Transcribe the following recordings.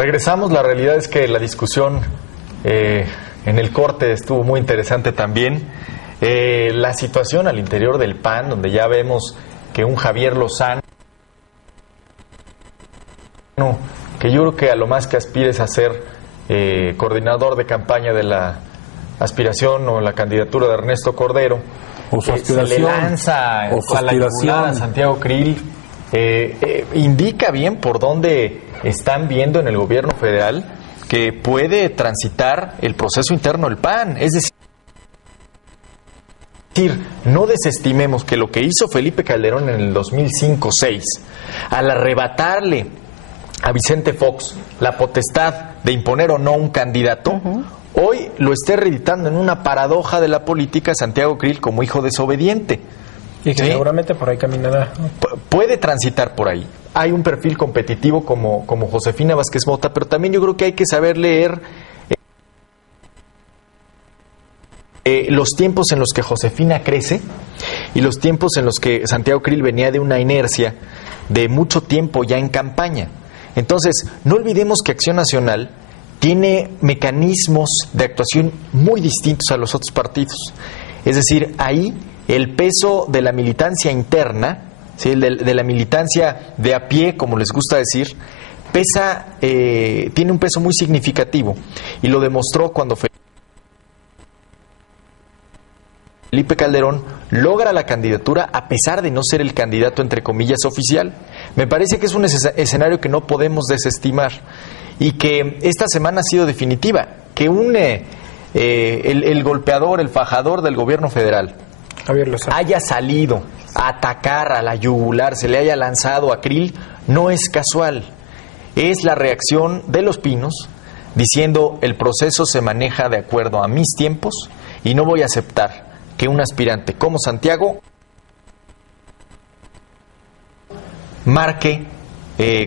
Regresamos, la realidad es que la discusión en el corte estuvo muy interesante también. La situación al interior del PAN, donde ya vemos que un Javier Lozano, que yo creo que a lo más que aspira es a ser coordinador de campaña de la aspiración o la candidatura de Ernesto Cordero, o su se le lanza a la yugular a Santiago Krill, indica bien por dónde están viendo en el gobierno federal que puede transitar el proceso interno del PAN. Es decir, no desestimemos que lo que hizo Felipe Calderón en el 2005-06, al arrebatarle a Vicente Fox la potestad de imponer o no un candidato, hoy lo esté reeditando en una paradoja de la política Santiago Krill como hijo desobediente. Y que seguramente por ahí caminará. Puede transitar por ahí. Hay un perfil competitivo como Josefina Vázquez Mota, pero también yo creo que hay que saber leer los tiempos en los que Josefina crece y los tiempos en los que Santiago Krill venía de una inercia de mucho tiempo ya en campaña. Entonces, no olvidemos que Acción Nacional tiene mecanismos de actuación muy distintos a los otros partidos. Es decir, ahí el peso de la militancia interna, ¿sí? de la militancia de a pie, como les gusta decir, tiene un peso muy significativo, y lo demostró cuando Felipe Calderón logra la candidatura a pesar de no ser el candidato entre comillas oficial. Me parece que es un escenario que no podemos desestimar y que esta semana ha sido definitiva, que el golpeador, el fajador del gobierno federal Javier Lozano haya salido a atacar a la yugular, se le haya lanzado a Krill, no es casual. Es la reacción de Los Pinos diciendo: el proceso se maneja de acuerdo a mis tiempos y no voy a aceptar que un aspirante como Santiago marque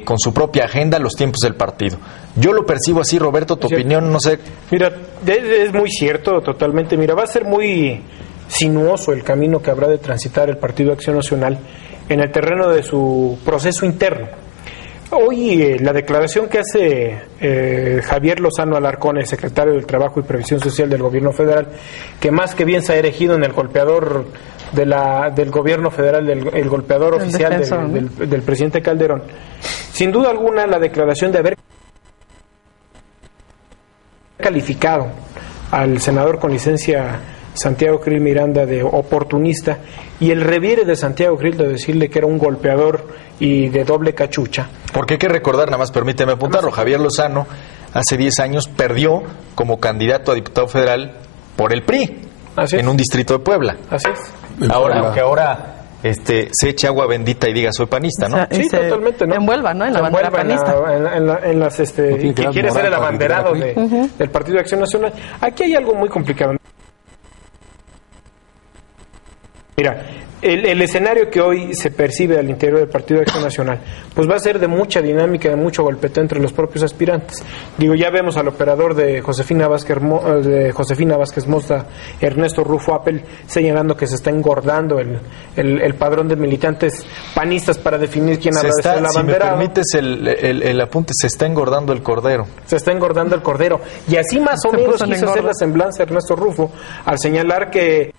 con su propia agenda los tiempos del partido. Yo lo percibo así. Roberto, tu opinión, no sé. Mira, es muy cierto, totalmente. Mira, va a ser muy sinuoso el camino que habrá de transitar el Partido Acción Nacional en el terreno de su proceso interno. Hoy la declaración que hace Javier Lozano Alarcón, el secretario del Trabajo y Previsión Social del Gobierno Federal, que más que bien se ha erigido en el golpeador del Gobierno Federal, el golpeador oficial del presidente Calderón, sin duda alguna la declaración de haber calificado al senador con licencia Santiago Krill Miranda de oportunista, y el reviere de Santiago Krill de decirle que era un golpeador y de doble cachucha. Porque hay que recordar, nada más permíteme apuntarlo, Javier Lozano hace 10 años perdió como candidato a diputado federal por el PRI en un distrito de Puebla. Así es. Aunque ahora se eche agua bendita y diga soy panista, ¿no? Sí, totalmente, ¿no? Envuelva, ¿no? En la bandera panista. En las, que quiere ser el abanderado del Partido de Acción Nacional. Aquí hay algo muy complicado. Mira, el escenario que hoy se percibe al interior del Partido de Acción Nacional, pues va a ser de mucha dinámica, de mucho golpeteo entre los propios aspirantes. Digo, ya vemos al operador de Josefina Vázquez Mota, Ernesto Rufo Apel, señalando que se está engordando el padrón de militantes panistas para definir quién habrá de ser el abanderado. Si me permites el apunte, se está engordando el cordero. Se está engordando el cordero. Y así más o menos quiso hacer la semblanza Ernesto Rufo al señalar que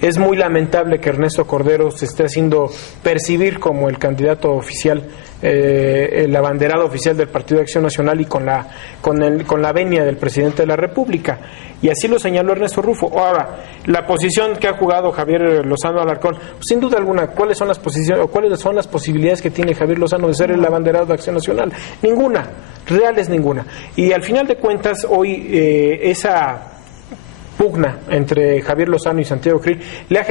es muy lamentable que Ernesto Cordero se esté haciendo percibir como el candidato oficial, el abanderado oficial del Partido de Acción Nacional, y con la venia del presidente de la República. Y así lo señaló Ernesto Rufo. Ahora, la posición que ha jugado Javier Lozano Alarcón, pues, sin duda alguna, ¿cuáles son las posibilidades que tiene Javier Lozano de ser el abanderado de Acción Nacional? Ninguna, reales ninguna. Y al final de cuentas, hoy esa pugna entre Javier Lozano y Santiago Krill le ha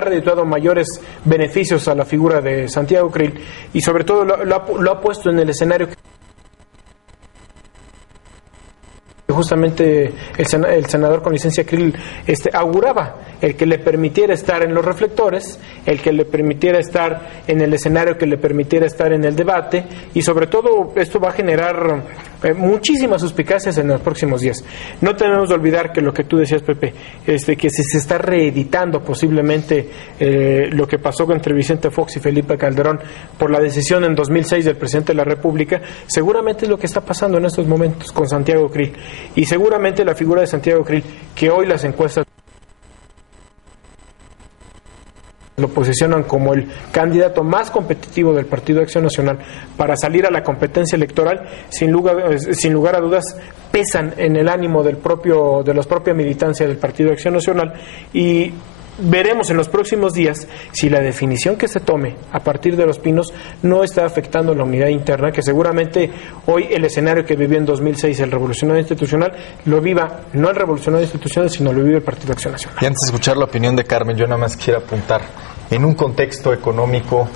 redituado mayores beneficios a la figura de Santiago Krill, y sobre todo lo ha puesto en el escenario que justamente el senador con licencia Krill auguraba, el que le permitiera estar en los reflectores, el que le permitiera estar en el escenario, que le permitiera estar en el debate, y sobre todo esto va a generar muchísimas suspicacias en los próximos días. No tenemos que olvidar que lo que tú decías, Pepe, que si se está reeditando posiblemente lo que pasó entre Vicente Fox y Felipe Calderón por la decisión en 2006 del presidente de la República, seguramente es lo que está pasando en estos momentos con Santiago Krill, y seguramente la figura de Santiago Krill, que hoy las encuestas lo posicionan como el candidato más competitivo del Partido de Acción Nacional para salir a la competencia electoral, sin lugar a dudas pesan en el ánimo de la propia militancia del Partido de Acción Nacional, y veremos en los próximos días si la definición que se tome a partir de Los Pinos no está afectando la unidad interna, que seguramente hoy el escenario que vivió en 2006 el revolucionario institucional lo viva no el revolucionario institucional, sino lo vive el Partido de Acción Nacional. Y antes de escuchar la opinión de Carmen, yo nada más quiero apuntar, en un contexto económico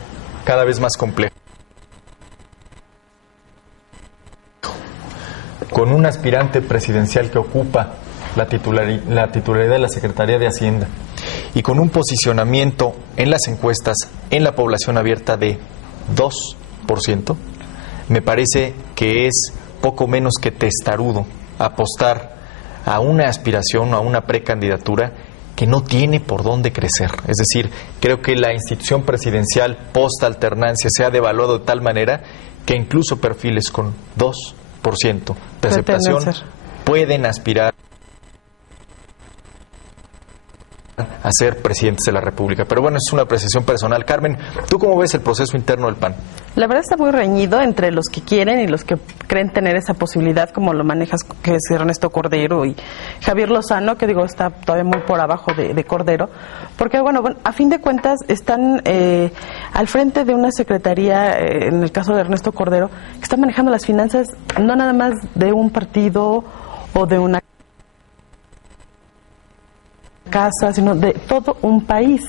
cada vez más complejo, con un aspirante presidencial que ocupa la titularidad de la Secretaría de Hacienda y con un posicionamiento en las encuestas en la población abierta de 2%, me parece que es poco menos que testarudo apostar a una aspiración, a una precandidatura que no tiene por dónde crecer. Es decir, creo que la institución presidencial post-alternancia se ha devaluado de tal manera que incluso perfiles con 2% de aceptación pueden aspirar a ser presidentes de la República. Pero bueno, es una apreciación personal. Carmen, ¿tú cómo ves el proceso interno del PAN? La verdad está muy reñido entre los que quieren y los que creen tener esa posibilidad, como lo manejas, que es Ernesto Cordero y Javier Lozano, que digo, está todavía muy por abajo de Cordero, porque bueno, a fin de cuentas están al frente de una secretaría, en el caso de Ernesto Cordero, que está manejando las finanzas no nada más de un partido o de una casa, sino de todo un país.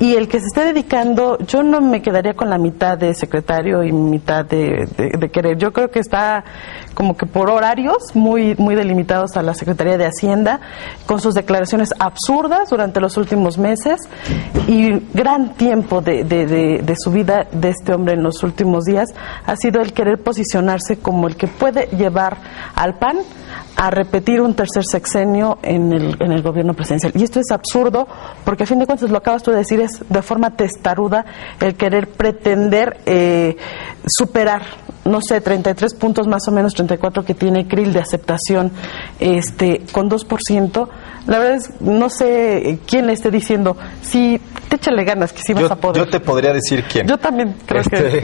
Y el que se esté dedicando, yo no me quedaría con la mitad de secretario y mitad de querer. Yo creo que está como que por horarios muy delimitados a la Secretaría de Hacienda, con sus declaraciones absurdas durante los últimos meses, y gran tiempo de su vida de este hombre en los últimos días ha sido el querer posicionarse como el que puede llevar al PAN a repetir un tercer sexenio en el gobierno presidencial. Y esto es absurdo, porque a fin de cuentas, lo acabas tú de decir, es de forma testaruda el querer pretender superar, no sé, 33 puntos más o menos, 34 que tiene Krill de aceptación, con 2%. La verdad es, no sé quién le esté diciendo, sí, te échale ganas, que sí vas a poder. Yo te podría decir quién. Yo también creo que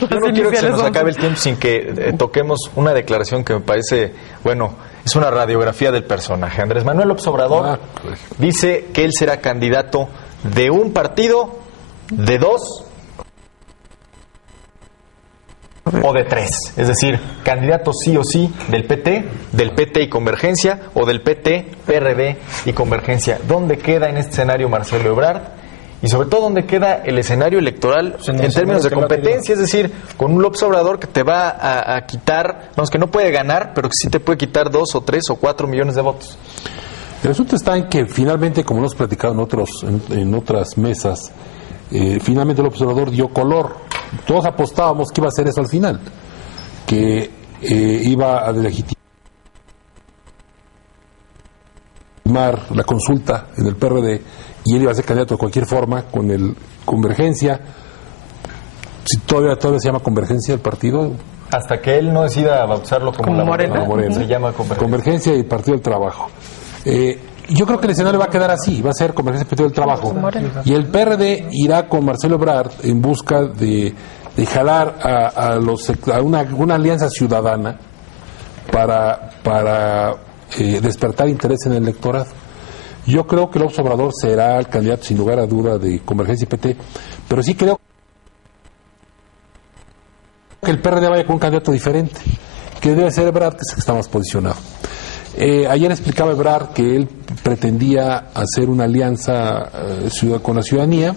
yo no quiero que se nos acabe el tiempo sin que toquemos una declaración que me parece, bueno, es una radiografía del personaje. Andrés Manuel López Obrador dice que él será candidato de un partido, de dos o de tres, es decir, candidato sí o sí del PT y Convergencia, o del PT, PRD y Convergencia. ¿Dónde queda en este escenario Marcelo Ebrard? Y sobre todo, ¿dónde queda el escenario electoral en términos de competencia? Es decir, con un López Obrador que te va a quitar, vamos, que no puede ganar, pero que sí te puede quitar 2 o 3 o 4 millones de votos. El asunto está en que finalmente, como hemos platicado en otras mesas, finalmente López Obrador dio color. Todos apostábamos que iba a hacer eso al final, que iba a delegitimar la consulta en el PRD y él iba a ser candidato de cualquier forma con el Convergencia. Si todavía se llama Convergencia el partido. Hasta que él no decida bautizarlo como la Morena. Se llama Convergencia y Partido del Trabajo. Yo creo que el escenario va a quedar así, va a ser Convergencia y Partido del Trabajo. Y el PRD irá con Marcelo Ebrard en busca de jalar a una alianza ciudadana para despertar interés en el electorado. Yo creo que López Obrador será el candidato sin lugar a duda de Convergencia y PT, pero sí creo que el PRD vaya con un candidato diferente, que debe ser Ebrard, que es el que está más posicionado. Ayer explicaba Ebrard que él pretendía hacer una alianza con la ciudadanía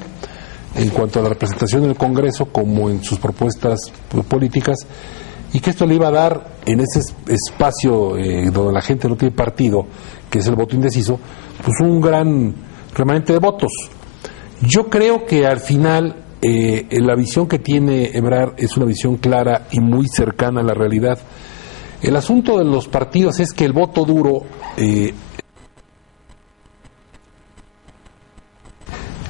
en cuanto a la representación en el Congreso como en sus propuestas políticas, y que esto le iba a dar en ese espacio donde la gente no tiene partido, que es el voto indeciso, pues un gran remanente de votos. Yo creo que al final la visión que tiene Ebrard es una visión clara y muy cercana a la realidad. El asunto de los partidos es que el voto duro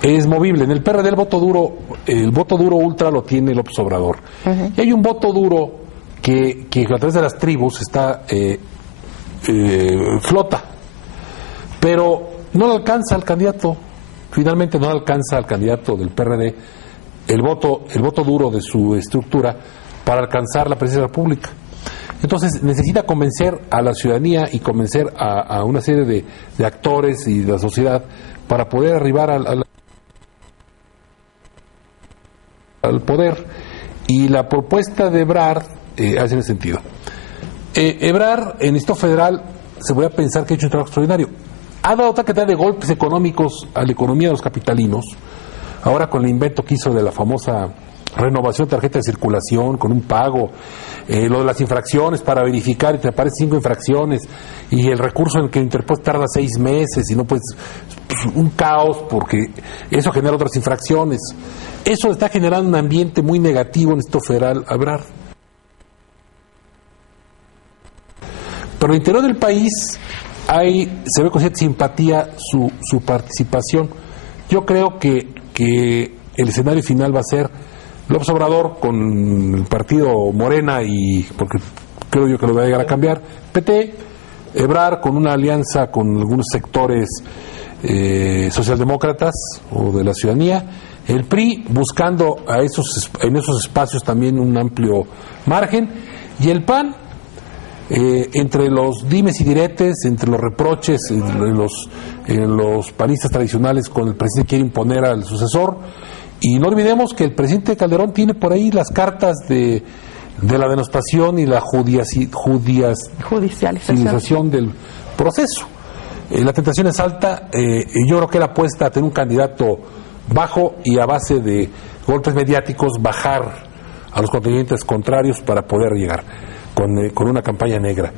es movible. En el PRD el voto duro ultra lo tiene López Obrador. Uh-huh. Y hay un voto duro que a través de las tribus está flota, pero no le alcanza al candidato. Finalmente no le alcanza al candidato del PRD el voto duro de su estructura para alcanzar la presidencia de la República. Entonces necesita convencer a la ciudadanía y convencer a una serie de actores y de la sociedad para poder arribar al poder. Y la propuesta de Ebrard hace en ese sentido. Ebrard en el Distrito Federal se voy a pensar que ha hecho un trabajo extraordinario. Ha dado otra cantidad de golpes económicos a la economía de los capitalinos, ahora con el invento que hizo de la famosa renovación de tarjeta de circulación con un pago, lo de las infracciones para verificar y te aparecen 5 infracciones y el recurso en el que interpuedes tarda 6 meses y no puedes, pues, un caos porque eso genera otras infracciones. Eso está generando un ambiente muy negativo en esto federal a Ebrard. Pero en el interior del país se ve con cierta simpatía su participación. Yo creo que el escenario final va a ser López Obrador con el partido Morena, y porque creo yo que lo va a llegar a cambiar, PT, Ebrard con una alianza con algunos sectores socialdemócratas o de la ciudadanía, el PRI buscando en esos espacios también un amplio margen, y el PAN entre los dimes y diretes, entre los reproches en los panistas tradicionales con el presidente quiere imponer al sucesor. Y no olvidemos que el presidente Calderón tiene por ahí las cartas de la denostación y la judicialización del proceso. La tentación es alta, y yo creo que él apuesta a tener un candidato bajo y a base de golpes mediáticos bajar a los contingentes contrarios para poder llegar con una campaña negra.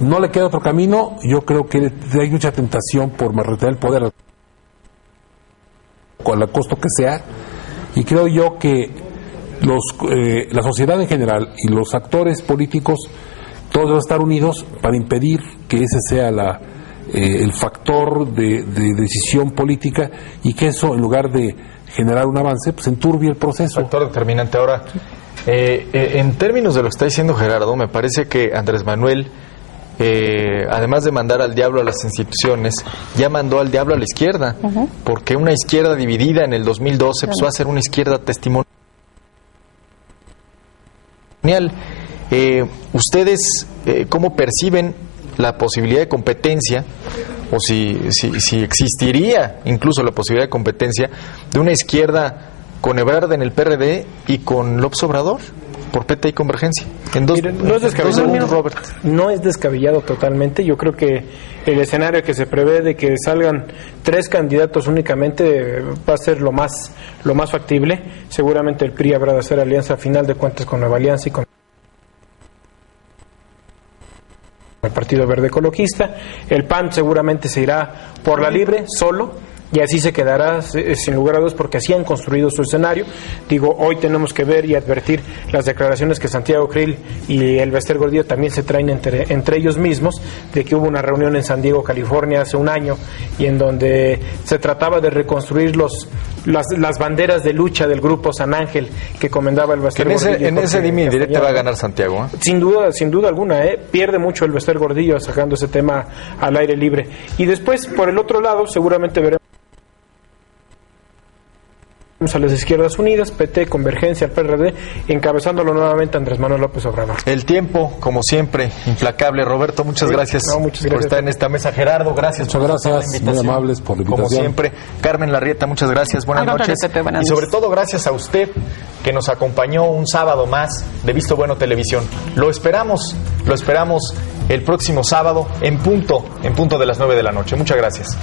No le queda otro camino. Yo creo que hay mucha tentación por retener el poder con el costo que sea, y creo yo que la sociedad en general y los actores políticos todos deben estar unidos para impedir que ese sea el factor de decisión política, y que eso, en lugar de generar un avance, pues enturbie el proceso. Factor determinante. Ahora, en términos de lo que está diciendo Gerardo, me parece que Andrés Manuel, además de mandar al diablo a las instituciones, ya mandó al diablo a la izquierda, uh-huh, porque una izquierda dividida en el 2012 pues, va a ser una izquierda testimonial. ¿Ustedes cómo perciben la posibilidad de competencia, o si existiría incluso la posibilidad de competencia de una izquierda con Ebrard en el PRD y con López Obrador por PT y Convergencia? No es descabellado totalmente. Yo creo que el escenario que se prevé de que salgan 3 candidatos únicamente va a ser lo más factible. Seguramente el PRI habrá de hacer alianza a final de cuentas con Nueva Alianza y con el Partido Verde Ecologista. El PAN seguramente se irá por la libre, solo, y así se quedará sin lugar a dudas, porque así han construido su escenario. Digo, hoy tenemos que ver y advertir las declaraciones que Santiago Krill y el Bester Gordillo también se traen entre ellos mismos, de que hubo una reunión en San Diego, California, hace un año, y en donde se trataba de reconstruir las banderas de lucha del grupo San Ángel que comendaba el Bester Gordillo. En ese dime y directo va a ganar Santiago, ¿eh? Sin duda alguna, pierde mucho el Bester Gordillo sacando ese tema al aire libre. Y después, por el otro lado, seguramente veremos a las izquierdas unidas, PT, Convergencia, el PRD, encabezándolo nuevamente Andrés Manuel López Obrador. El tiempo, como siempre, implacable. Roberto, muchas gracias por estar en esta mesa. Gerardo, gracias. Muchas gracias, muy amables por la invitación. Como siempre. Carmen Larrieta, muchas gracias. Buenas noches. Y sobre todo, gracias a usted que nos acompañó un sábado más de Visto Bueno Televisión. Lo esperamos el próximo sábado en punto de las 9 de la noche. Muchas gracias.